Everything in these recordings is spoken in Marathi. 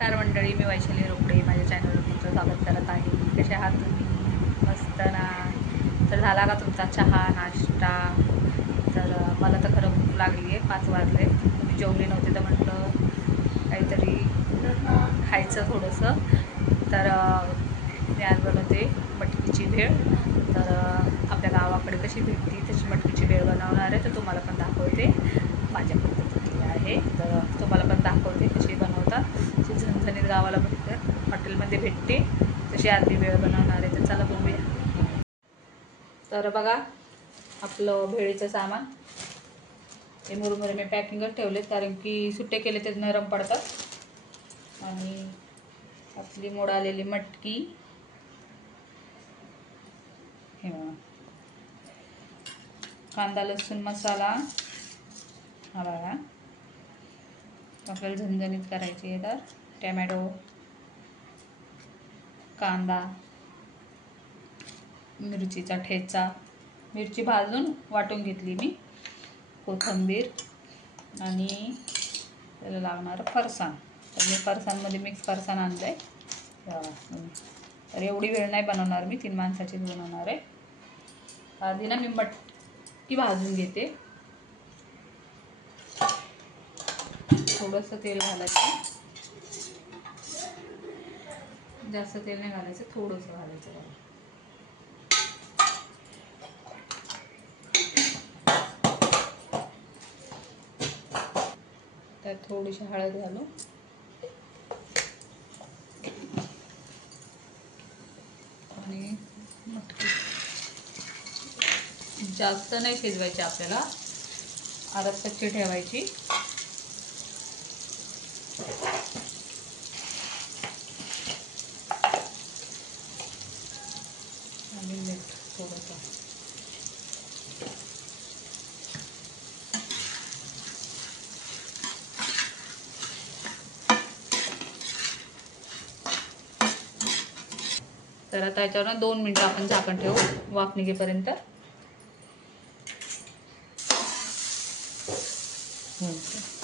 नमस्कार मंडळी, मी वैशाली रोकडे माझ्या चॅनलवर तुमचं स्वागत करत आहे. कसे आहात तुम्ही? मस्त ना. तर झाला का तुमचा चहा नाश्ता? तर मला तर खरं भूक लागली आहे. 5 वाजले, तुम्ही जेवले नव्हते तर म्हटलं काहीतरी खायचं थोडंसं. तर मी आज बनवते मटकीची भेळ. तर आपल्या गावाकडे कशी भेटती तशी मटकीची भेळ बनवणार आहे, तर तुम्हाला पण दाखवते. माझ्या पद्धतीने आहे, तर तुम्हाला पण दाखवते कशी बनवतात. जी झणझणीत गावाला भेटते, हॉटेलमध्ये भेटते, तशी आज मी भेळ बनवणार आहे. तर चला बघूया. तर बघा आपलं भेळीचं सामान. हे मुरमुरे मी पॅकिंगच ठेवलेत, कारण की सुट्टे केले ते नरम पडतात. आणि आपली मोड आलेली मटकी, हे बघा, कांदा लसूण मसाला हा बघा. आपल्याला झणझणीत करायची आहे तर टॅमॅटो, कांदा, मिरचीचा ठेचा, मिरची भाजून वाटून घेतली मी, कोथिंबीर आणि त्याला लागणारं फरसाण. तर मी फरसाणमध्ये मिक्स फरसाण आणलं आहे. तर एवढी वेळ नाही बनवणार मी, 3 माणसाचीच बनवणार आहे. आधी ना मी मटकी भाजून घेते. थोडंसं तेल घालायचं, जास्त तेल नाही घालायचं, थोडंसं घालायचं बघा. त्यात थोडीशी हळद घालू आणि मटकी जास्त नाही शिजवायची आपल्याला, अर्ध कच्ची ठेवायची. आणि मीठ थोडंसं. तर आता याच्यावर 2 मिनटं आपण झाकण ठेवू वाफ निघेपर्यंत.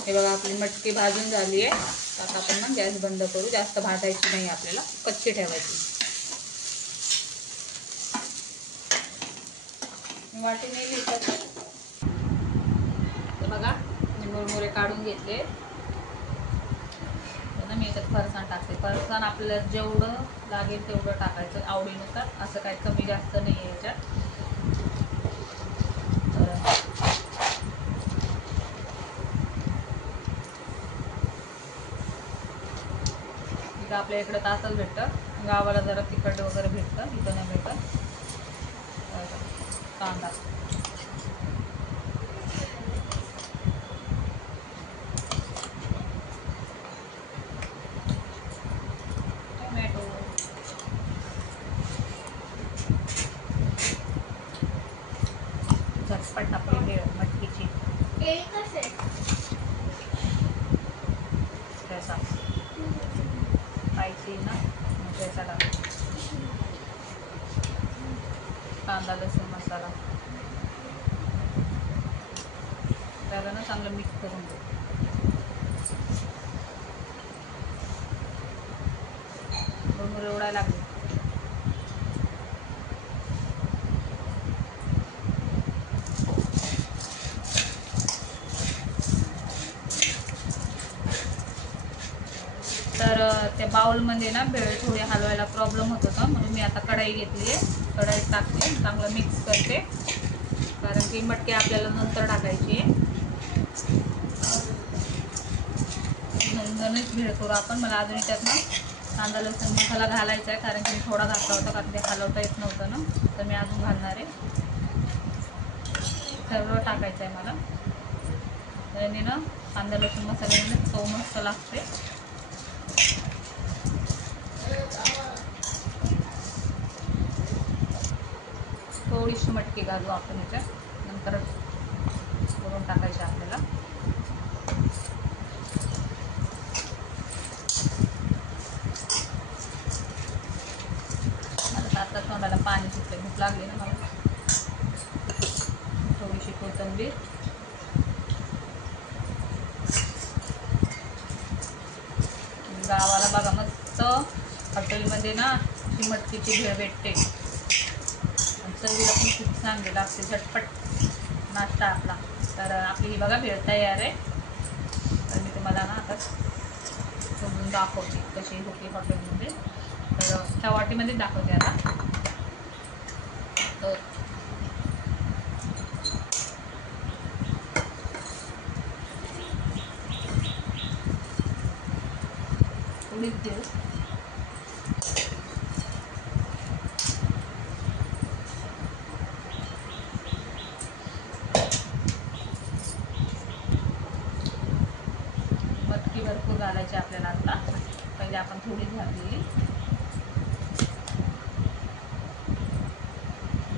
हे बघा आपली मटकी भाजून झाली आहे. आता आपण ना गॅस बंद करू. जास्त भाजायची नाही आपल्याला, कच्ची ठेवायची. वाटी नेली तर बघा मी मुरमुरे काढून घेतले ना. मी याच्यात फरसाण टाकते. फरसाण आपल्याला जेवढं लागेल तेवढं टाकायचं आवडीनुसार, असं काही कमी जास्त नाही आहे याच्यात. इथं आपल्या इकडं तासच भेटतं, गावाला जरा तिखट वगैरे भेटतं, इथं नाही भेटत. कांदा, टोमॅटो, झटपट आपली भेळ मटकीची. ठेचा खायची ना, ठेचा टाकायचा. कांदा लसूण मसाला त्याला ना चांगलं मिक्स करून दे. मुरमुरे उडायला लागले. तर त्या बाउलमध्ये ना भेळ थोडी हलवायला प्रॉब्लेम होत होता, म्हणून मी आता कढाई घेतली आहे. कढाईत टाकते, चांगलं मिक्स करते, कारण की मटकी आपल्याला नंतर टाकायची आहे. झणझणीत भेळ करू आपण. मला अजून त्यात ना कांदा लसूण मसाला घालायचा आहे, कारण की मी थोडा घातला होता, कारण ते हलवता येत नव्हतं ना. तर मी अजून घालणार आहे. सर्व टाकायचं आहे मला. त्याने ना कांदा लसूण मसाल्याने चव मस्त लागते. थोडीशी मटकी घालू आपण याच्यात, नंतर करून टाकायची आपल्याला. मला आता तोंडाला पाणी सुटले, भूक लागली ना मला. थोडीशी कोथिंबीर, गावाला बघा मस्त हॉटेलमध्ये ना ही मटकीची भेळ भेटते. चवीला पण खूप चांगली लागते, झटपट नाश्ता आपला. तर आपली ही बघा भेळ तयार आहे. तर मी तुम्हाला ना आता समजून दाखवते कशी होती हॉटेलमध्ये. तर त्या वाटीमध्ये दाखवते आता. तर थोडीच देऊ. मटकी भरपूर घालायची आपल्याला आता. पहिले आपण थोडीच घातलेली.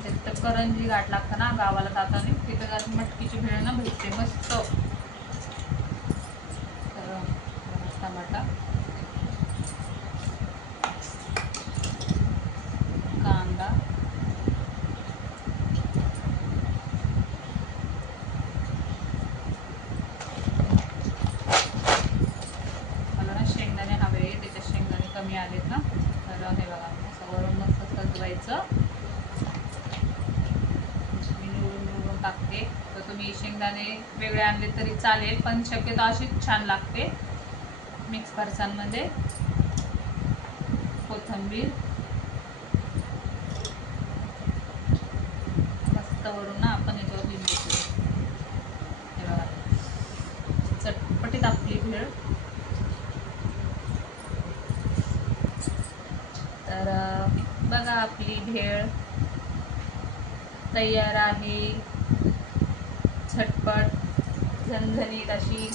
तिथं करंजी घाट लागतं ना गावाला जाताना, तिथं मटकीची भेळ ना भेटते मस्त. तर टमाटा, कांदा, मला ना शेंगदाणे हवे, त्याच्यात शेंगदाणे कमी आलेत ना. तर हे बघा असं वरून मस्त सजवायचं. मी निवडून टाकते. तर तुम्ही शेंगदाणे वेगळे आणले तरी चालेल, पण शक्यतो अशीच छान लागते. मिक्स फरसाणमध्ये कोथिंबीर मस्त वरून ना आपण याच्यावर लिंबू पिळू. हे बघा चटपटीत आपली भेळ. तर बघा आपली भेळ तयार आहे. झटपट झणझणीत अशी.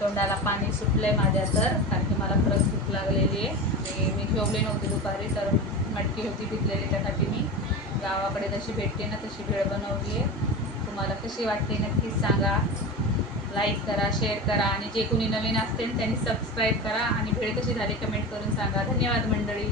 तोंडाला पाणी सुटलंय माझ्या, तर कारण की मला खरंच भूक लागलेली आहे आणि मी जेवले नव्हते दुपारी. तर मटकी होती भिजलेली, त्यासाठी मी गावाकडे जशी भेटते ना तशी भेळ बनवली आहे. तुम्हाला कशी वाटते नक्कीच सांगा. लाईक करा, शेअर करा आणि जे कोणी नवीन असतील त्यांनी सबस्क्राईब करा आणि भेळ कशी झाली कमेंट करून सांगा. धन्यवाद मंडळी.